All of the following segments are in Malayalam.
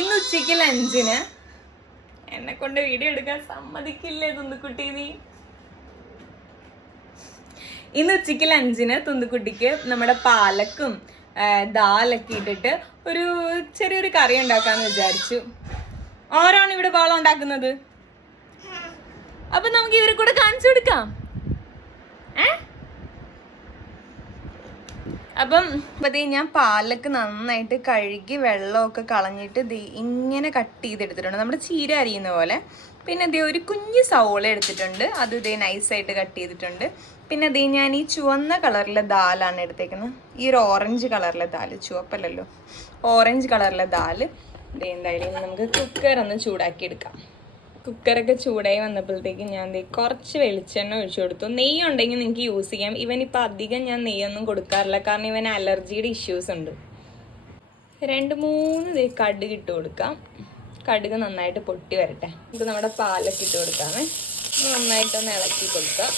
ഇന്ന് ഉച്ചയ്ക്ക് ലഞ്ചിന് എന്നെ കൊണ്ട് വീഡിയോ എടുക്കാൻ സമ്മതിക്കില്ലേ തുന്തുക്കുട്ടി നീ? ഇന്ന് ഉച്ചയ്ക്ക് ലഞ്ചിന് തുന്തുക്കുട്ടിക്ക് നമ്മുടെ പാലക്കും ദാലൊക്കെ ഇട്ടിട്ട് ഒരു ചെറിയൊരു കറി ഉണ്ടാക്കാന്ന് വിചാരിച്ചു. ആരാണ് ഇവിടെ പാളം ഉണ്ടാക്കുന്നത്? അപ്പൊ നമുക്ക് ഇവരെ കൂടെ കാണിച്ചു കൊടുക്കാം. അപ്പം ഞാൻ പാലക്ക് നന്നായിട്ട് കഴുകി വെള്ളമൊക്കെ കളഞ്ഞിട്ട് ഇങ്ങനെ കട്ട് ചെയ്തെടുത്തിട്ടുണ്ട്, നമ്മുടെ ചീര അരിയുന്ന പോലെ. പിന്നെ ഒരു കുഞ്ഞ് സവോള എടുത്തിട്ടുണ്ട്, അത് നൈസായിട്ട് കട്ട് ചെയ്തിട്ടുണ്ട്. പിന്നെ ഞാൻ ഈ ചുവന്ന കളറിലെ ദാലാണ് എടുത്തേക്കുന്നത്. ഈ ഒരു ഓറഞ്ച് കളറിലെ ദാല്, ചുവപ്പല്ലല്ലോ, ഓറഞ്ച് കളറിലെ ദാല്. എന്തായാലും നമുക്ക് കുക്കർ ഒന്ന് ചൂടാക്കി എടുക്കാം. കുക്കറൊക്കെ ചൂടായി വന്നപ്പോഴത്തേക്ക് ഞാൻ കുറച്ച് വെളിച്ചെണ്ണ ഒഴിച്ചു കൊടുത്തു. നെയ്യ് ഉണ്ടെങ്കിൽ നിങ്ങൾക്ക് യൂസ് ചെയ്യാം. ഇവനിപ്പോൾ അധികം ഞാൻ നെയ്യൊന്നും കൊടുക്കാറില്ല, കാരണം ഇവന് അലർജിയുടെ ഇഷ്യൂസ് ഉണ്ട്. 2-3 കടുക് ഇട്ട് കൊടുക്കാം. കടുക് നന്നായിട്ട് പൊട്ടി വരട്ടെ. നമുക്ക് നമ്മുടെ പാലൊക്കെ ഇട്ട് കൊടുക്കാമേ. നന്നായിട്ടൊന്ന് ഇളക്കി കൊടുക്കാം.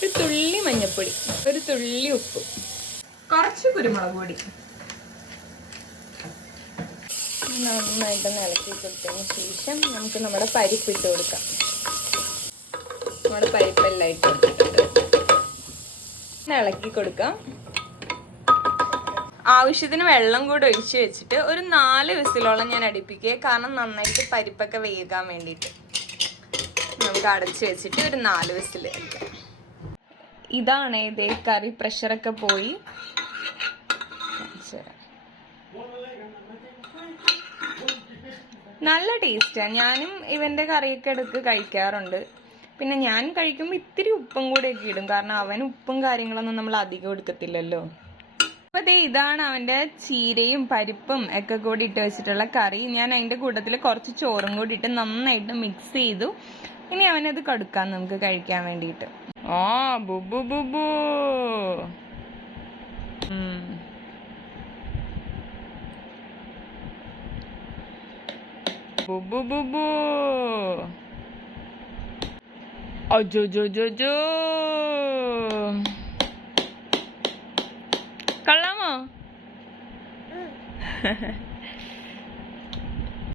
ഒരു തുള്ളി മഞ്ഞൾപ്പൊടി, ഒരു തുള്ളി ഉപ്പ്, കുറച്ച് കുരുമുളക് പൊടി. നന്നായിട്ടൊന്ന് ഇളക്കി കൊടുത്തതിന് ശേഷം നമുക്ക് നമ്മുടെ പരിപ്പ് ഇട്ട് കൊടുക്കാം. നമ്മുടെ പരിപ്പെല്ലാം ഇട്ട് കൊടുത്തിട്ടുണ്ട്. ഇളക്കി കൊടുക്കാം. ആവശ്യത്തിന് വെള്ളം കൂടെ ഒഴിച്ച് വെച്ചിട്ട് ഒരു 4 വിസിലോളം ഞാൻ അടുപ്പിക്കുക, കാരണം നന്നായിട്ട് പരിപ്പൊക്കെ വേകാൻ വേണ്ടിയിട്ട്. നമുക്ക് അടച്ച് വെച്ചിട്ട് ഒരു 4 വിസിൽ വയ്ക്കാം. ഇതാണ് കറി. പ്രഷറൊക്കെ പോയി. നല്ല ടേസ്റ്റാണ്. ഞാനും ഇവന്റെ കറിയൊക്കെ എടുത്ത് കഴിക്കാറുണ്ട്. പിന്നെ ഞാൻ കഴിക്കുമ്പോൾ ഇത്തിരി ഉപ്പും കൂടെ ഒക്കെ ഇടും, കാരണം അവന് ഉപ്പും കാര്യങ്ങളൊന്നും നമ്മൾ അധികം എടുക്കത്തില്ലല്ലോ. അപ്പൊ ഇതാണ് അവന്റെ ചീരയും പരിപ്പും ഒക്കെ കൂടി ഇട്ട് വെച്ചിട്ടുള്ള കറി. ഞാൻ അതിന്റെ കൂട്ടത്തിൽ കുറച്ച് ചോറും കൂടി ഇട്ട് നന്നായിട്ട് മിക്സ് ചെയ്തു. ഇനി അവനത് കൊടുക്കാം നമുക്ക് കഴിക്കാൻ വേണ്ടിയിട്ട്. ബുബു ബുബു. ബുബു ബുബു. അജോജോജോജോ. കൊള്ളാമോ?